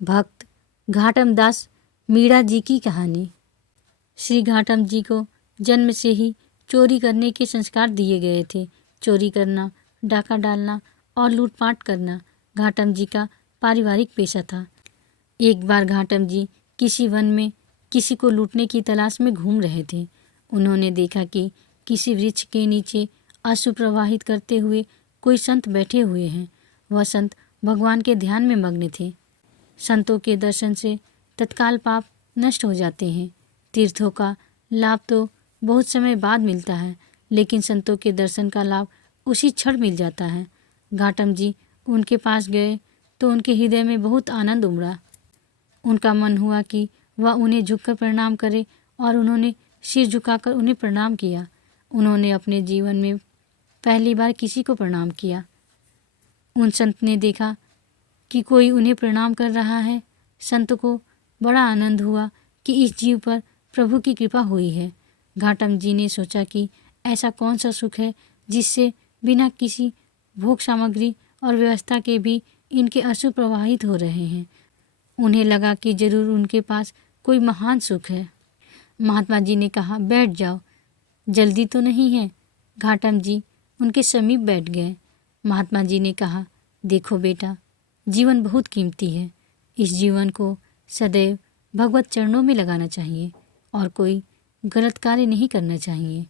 भक्त घाटम दास मीणा जी की कहानी। श्री घाटम जी को जन्म से ही चोरी करने के संस्कार दिए गए थे। चोरी करना, डाका डालना और लूटपाट करना घाटम जी का पारिवारिक पेशा था। एक बार घाटम जी किसी वन में किसी को लूटने की तलाश में घूम रहे थे। उन्होंने देखा कि किसी वृक्ष के नीचे अश्रु प्रवाहित करते हुए कोई संत बैठे हुए हैं। वह संत भगवान के ध्यान में मग्न थे। संतों के दर्शन से तत्काल पाप नष्ट हो जाते हैं। तीर्थों का लाभ तो बहुत समय बाद मिलता है, लेकिन संतों के दर्शन का लाभ उसी क्षण मिल जाता है। घाटम जी उनके पास गए तो उनके हृदय में बहुत आनंद उमड़ा। उनका मन हुआ कि वह उन्हें झुककर प्रणाम करे और उन्होंने सिर झुकाकर उन्हें प्रणाम किया। उन्होंने अपने जीवन में पहली बार किसी को प्रणाम किया। उन संत ने देखा कि कोई उन्हें प्रणाम कर रहा है। संत को बड़ा आनंद हुआ कि इस जीव पर प्रभु की कृपा हुई है। घाटम जी ने सोचा कि ऐसा कौन सा सुख है जिससे बिना किसी भोग सामग्री और व्यवस्था के भी इनके अश्रु प्रवाहित हो रहे हैं। उन्हें लगा कि जरूर उनके पास कोई महान सुख है। महात्मा जी ने कहा, बैठ जाओ, जल्दी तो नहीं है। घाटम जी उनके समीप बैठ गए। महात्मा जी ने कहा, देखो बेटा, जीवन बहुत कीमती है। इस जीवन को सदैव भगवत चरणों में लगाना चाहिए और कोई गलत कार्य नहीं करना चाहिए।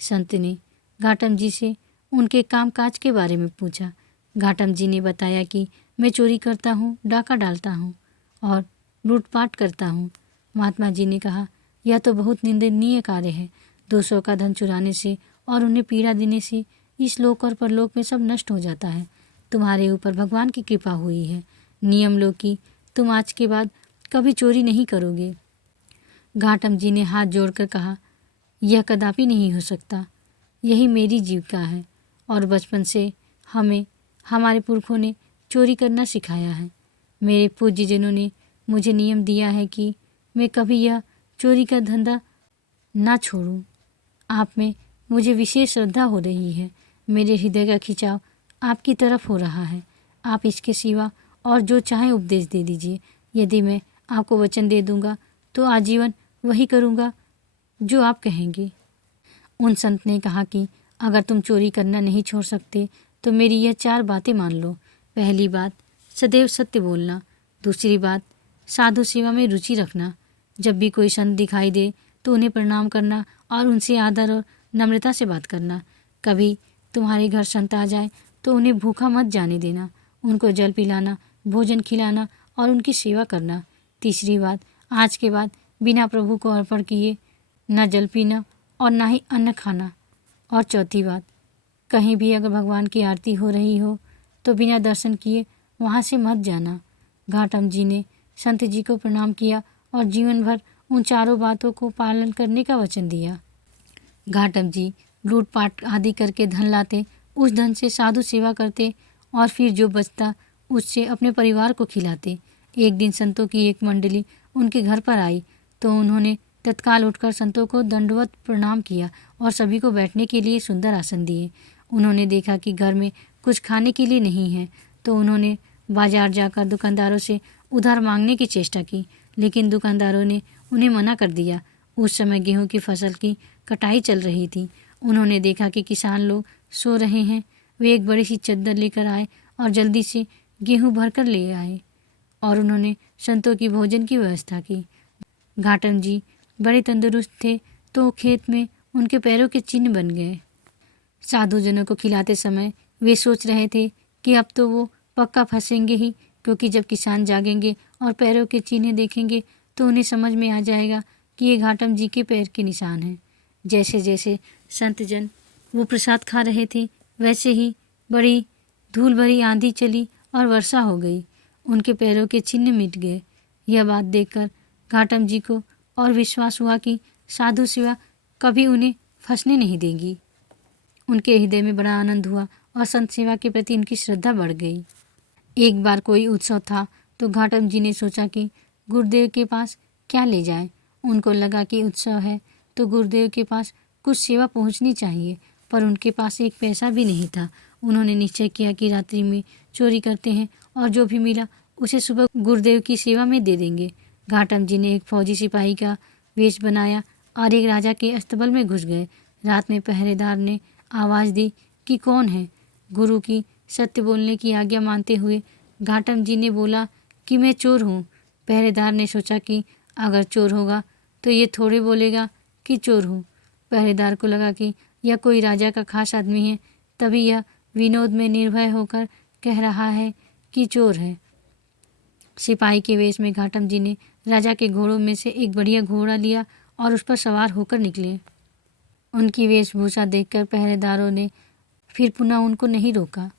संत ने घाटम जी से उनके कामकाज के बारे में पूछा। घाटम जी ने बताया कि मैं चोरी करता हूँ, डाका डालता हूँ और लूटपाट करता हूँ। महात्मा जी ने कहा, यह तो बहुत निंदनीय कार्य है। 200 का धन चुराने से और उन्हें पीड़ा देने से इस लोक और परलोक में सब नष्ट हो जाता है। तुम्हारे ऊपर भगवान की कृपा हुई है। नियम लो कि तुम आज के बाद कभी चोरी नहीं करोगे। घाटम जी ने हाथ जोड़कर कहा, यह कदापि नहीं हो सकता। यही मेरी जीविका है और बचपन से हमें हमारे पुरखों ने चोरी करना सिखाया है। मेरे पूज्यजनों ने मुझे नियम दिया है कि मैं कभी यह चोरी का धंधा ना छोड़ूं। आप में मुझे विशेष श्रद्धा हो रही है। मेरे हृदय का खिंचाव आपकी तरफ हो रहा है। आप इसके सिवा और जो चाहें उपदेश दे दीजिए। यदि मैं आपको वचन दे दूंगा तो आजीवन वही करूंगा जो आप कहेंगे। उन संत ने कहा कि अगर तुम चोरी करना नहीं छोड़ सकते तो मेरी यह 4 बातें मान लो। पहली बात, सदैव सत्य बोलना। दूसरी बात, साधु सेवा में रुचि रखना। जब भी कोई संत दिखाई दे तो उन्हें प्रणाम करना और उनसे आदर और नम्रता से बात करना। कभी तुम्हारे घर संत आ जाए तो उन्हें भूखा मत जाने देना। उनको जल पिलाना, भोजन खिलाना और उनकी सेवा करना। तीसरी बात, आज के बाद बिना प्रभु को अर्पण किए न जल पीना और ना ही अन्न खाना। और चौथी बात, कहीं भी अगर भगवान की आरती हो रही हो तो बिना दर्शन किए वहाँ से मत जाना। घाटम जी ने संत जी को प्रणाम किया और जीवन भर उन 4 बातों को पालन करने का वचन दिया। घाटम जी लूटपाट आदि करके धन लाते, उस धन से साधु सेवा करते और फिर जो बचता उससे अपने परिवार को खिलाते। एक दिन संतों की एक मंडली उनके घर पर आई तो उन्होंने तत्काल उठकर संतों को दंडवत प्रणाम किया और सभी को बैठने के लिए सुंदर आसन दिए। उन्होंने देखा कि घर में कुछ खाने के लिए नहीं है तो उन्होंने बाजार जाकर दुकानदारों से उधार मांगने की चेष्टा की, लेकिन दुकानदारों ने उन्हें मना कर दिया। उस समय गेहूं की फसल की कटाई चल रही थी। उन्होंने देखा कि किसान लोग सो रहे हैं। वे एक बड़ी सी चद्दर लेकर आए और जल्दी से गेहूं भरकर ले आए और उन्होंने संतों की भोजन की व्यवस्था की। घाटम जी बड़े तंदुरुस्त थे तो खेत में उनके पैरों के चिन्ह बन गए। साधुजनों को खिलाते समय वे सोच रहे थे कि अब तो वो पक्का फंसेंगे ही, क्योंकि जब किसान जागेंगे और पैरों के चिन्ह देखेंगे तो उन्हें समझ में आ जाएगा कि ये घाटम जी के पैर के निशान हैं। जैसे जैसे संतजन वो प्रसाद खा रहे थे वैसे ही बड़ी धूल भरी आंधी चली और वर्षा हो गई। उनके पैरों के चिन्ह मिट गए। यह बात देखकर घाटम जी को और विश्वास हुआ कि साधु सेवा कभी उन्हें फंसने नहीं देगी। उनके हृदय में बड़ा आनंद हुआ और संत सेवा के प्रति उनकी श्रद्धा बढ़ गई। एक बार कोई उत्सव था तो घाटम जी ने सोचा कि गुरुदेव के पास क्या ले जाएं। उनको लगा कि उत्सव है तो गुरुदेव के पास कुछ सेवा पहुंचनी चाहिए, पर उनके पास एक पैसा भी नहीं था। उन्होंने निश्चय किया कि रात्रि में चोरी करते हैं और जो भी मिला उसे सुबह गुरुदेव की सेवा में दे देंगे। घाटम जी ने एक फौजी सिपाही का वेश बनाया और एक राजा के अस्तबल में घुस गए। रात में पहरेदार ने आवाज़ दी कि कौन है। गुरु की सत्य बोलने की आज्ञा मानते हुए घाटम जी ने बोला कि मैं चोर हूँ। पहरेदार ने सोचा कि अगर चोर होगा तो ये थोड़े बोलेगा कि चोर हूँ। पहरेदार को लगा कि यह कोई राजा का खास आदमी है, तभी यह विनोद में निर्भय होकर कह रहा है कि चोर है। सिपाही के वेश में घाटम जी ने राजा के घोड़ों में से एक बढ़िया घोड़ा लिया और उस पर सवार होकर निकले। उनकी वेशभूषा देखकर पहरेदारों ने फिर पुनः उनको नहीं रोका।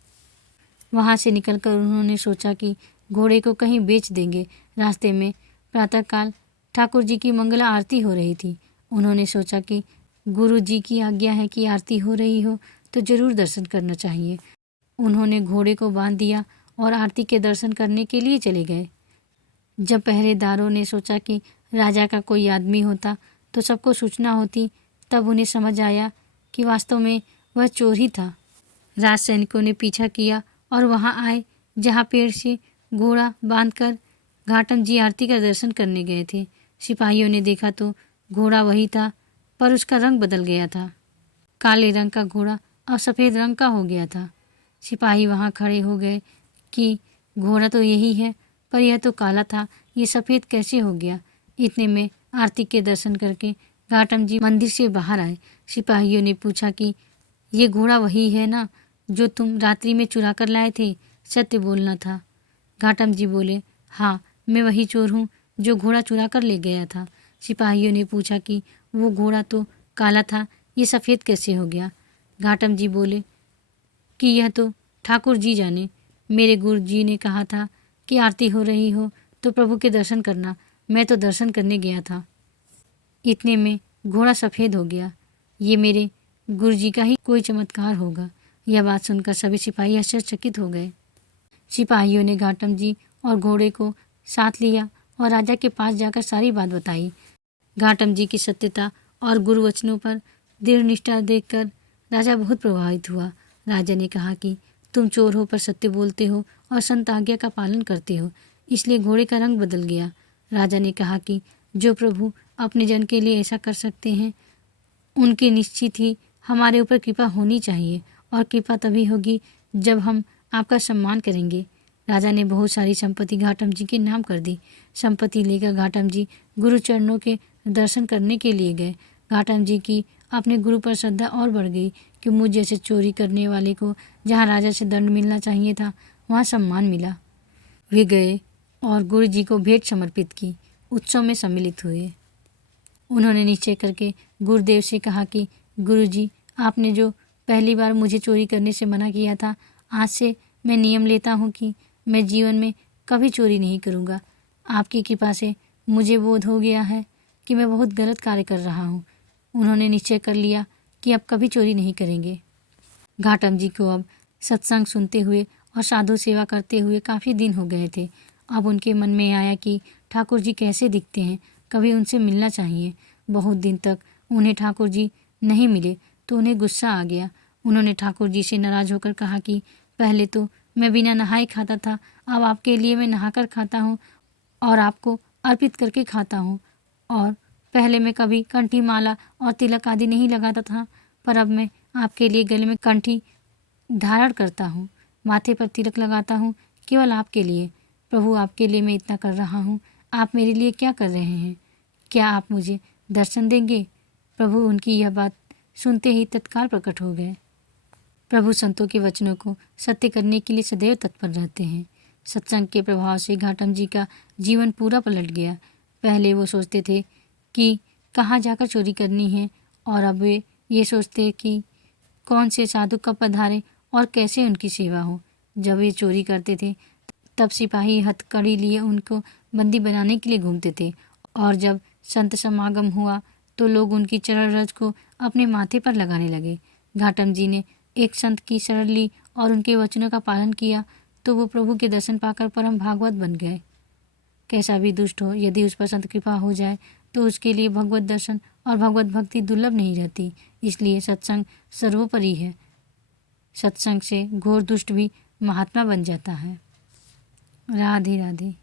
वहाँ से निकलकर उन्होंने सोचा कि घोड़े को कहीं बेच देंगे। रास्ते में प्रातःकाल ठाकुर जी की मंगला आरती हो रही थी। उन्होंने सोचा कि गुरु जी की आज्ञा है कि आरती हो रही हो तो जरूर दर्शन करना चाहिए। उन्होंने घोड़े को बांध दिया और आरती के दर्शन करने के लिए चले गए। जब पहरेदारों ने सोचा कि राजा का कोई आदमी होता तो सबको सूचना होती, तब उन्हें समझ आया कि वास्तव में वह चोर ही था। राज सैनिकों ने पीछा किया और वहां आए जहां पेड़ से घोड़ा बांधकर घाटम जी आरती का दर्शन करने गए थे। सिपाहियों ने देखा तो घोड़ा वही था, पर उसका रंग बदल गया था। काले रंग का घोड़ा अब सफ़ेद रंग का हो गया था। सिपाही वहां खड़े हो गए कि घोड़ा तो यही है, पर यह तो काला था, ये सफ़ेद कैसे हो गया। इतने में आरती के दर्शन करके घाटम जी मंदिर से बाहर आए। सिपाहियों ने पूछा कि ये घोड़ा वही है ना जो तुम रात्रि में चुरा कर लाए थे, सत्य बोलना था। घाटम जी बोले, हाँ, मैं वही चोर हूँ जो घोड़ा चुरा कर ले गया था। सिपाहियों ने पूछा कि वो घोड़ा तो काला था, ये सफ़ेद कैसे हो गया। घाटम जी बोले कि यह तो ठाकुर जी जाने। मेरे गुरु जी ने कहा था कि आरती हो रही हो तो प्रभु के दर्शन करना। मैं तो दर्शन करने गया था, इतने में घोड़ा सफ़ेद हो गया। ये मेरे गुरु जी का ही कोई चमत्कार होगा। यह बात सुनकर सभी सिपाही आश्चर्यचकित हो गए। सिपाहियों ने घाटम जी और घोड़े को साथ लिया और राजा के पास जाकर सारी बात बताई। घाटम जी की सत्यता और गुरु वचनों पर दृढ़ निष्ठा देखकर राजा बहुत प्रभावित हुआ। राजा ने कहा कि तुम चोर हो पर सत्य बोलते हो और संत आज्ञा का पालन करते हो, इसलिए घोड़े का रंग बदल गया। राजा ने कहा कि जो प्रभु अपने जन के लिए ऐसा कर सकते हैं, उनकी निश्चित ही हमारे ऊपर कृपा होनी चाहिए, और कृपा तभी होगी जब हम आपका सम्मान करेंगे। राजा ने बहुत सारी संपत्ति घाटम जी के नाम कर दी। संपत्ति लेकर घाटम जी गुरु चरणों के दर्शन करने के लिए गए। घाटम जी की अपने गुरु पर श्रद्धा और बढ़ गई कि मुझ जैसे चोरी करने वाले को जहाँ राजा से दंड मिलना चाहिए था, वहाँ सम्मान मिला। वे गए और गुरु जी को भेंट समर्पित की। उत्सव में सम्मिलित हुए। उन्होंने निश्चय करके गुरुदेव से कहा कि गुरुजी, आपने जो पहली बार मुझे चोरी करने से मना किया था, आज से मैं नियम लेता हूँ कि मैं जीवन में कभी चोरी नहीं करूँगा। आपकी कृपा से मुझे बोध हो गया है कि मैं बहुत गलत कार्य कर रहा हूँ। उन्होंने निश्चय कर लिया कि अब कभी चोरी नहीं करेंगे। घाटम जी को अब सत्संग सुनते हुए और साधु सेवा करते हुए काफ़ी दिन हो गए थे। अब उनके मन में आया कि ठाकुर जी कैसे दिखते हैं, कभी उनसे मिलना चाहिए। बहुत दिन तक उन्हें ठाकुर जी नहीं मिले तो उन्हें गुस्सा आ गया। उन्होंने ठाकुर जी से नाराज़ होकर कहा कि पहले तो मैं बिना नहाए खाता था, अब आपके लिए मैं नहाकर खाता हूँ और आपको अर्पित करके खाता हूँ। और पहले मैं कभी कंठी माला और तिलक आदि नहीं लगाता था, पर अब मैं आपके लिए गले में कंठी धारण करता हूँ, माथे पर तिलक लगाता हूँ, केवल आपके लिए। प्रभु, आपके लिए मैं इतना कर रहा हूँ, आप मेरे लिए क्या कर रहे हैं? क्या आप मुझे दर्शन देंगे? प्रभु उनकी यह बात सुनते ही तत्काल प्रकट हो गए। प्रभु संतों के वचनों को सत्य करने के लिए सदैव तत्पर रहते हैं। सत्संग के प्रभाव से घाटम जी का जीवन पूरा पलट गया। पहले वो सोचते थे कि कहाँ जाकर चोरी करनी है, और अब वे ये सोचते कि कौन से साधु कब पधारे और कैसे उनकी सेवा हो। जब वे चोरी करते थे तब सिपाही हथकड़ी लिए उनको बंदी बनाने के लिए घूमते थे, और जब संत समागम हुआ तो लोग उनकी चरण रज को अपने माथे पर लगाने लगे। घाटम जी ने एक संत की शरण ली और उनके वचनों का पालन किया तो वो प्रभु के दर्शन पाकर परम भागवत बन गए। कैसा भी दुष्ट हो, यदि उस पर संत कृपा हो जाए तो उसके लिए भगवत दर्शन और भगवत भक्ति दुर्लभ नहीं रहती। इसलिए सत्संग सर्वोपरि है। सत्संग से घोर दुष्ट भी महात्मा बन जाता है। राधे राधे।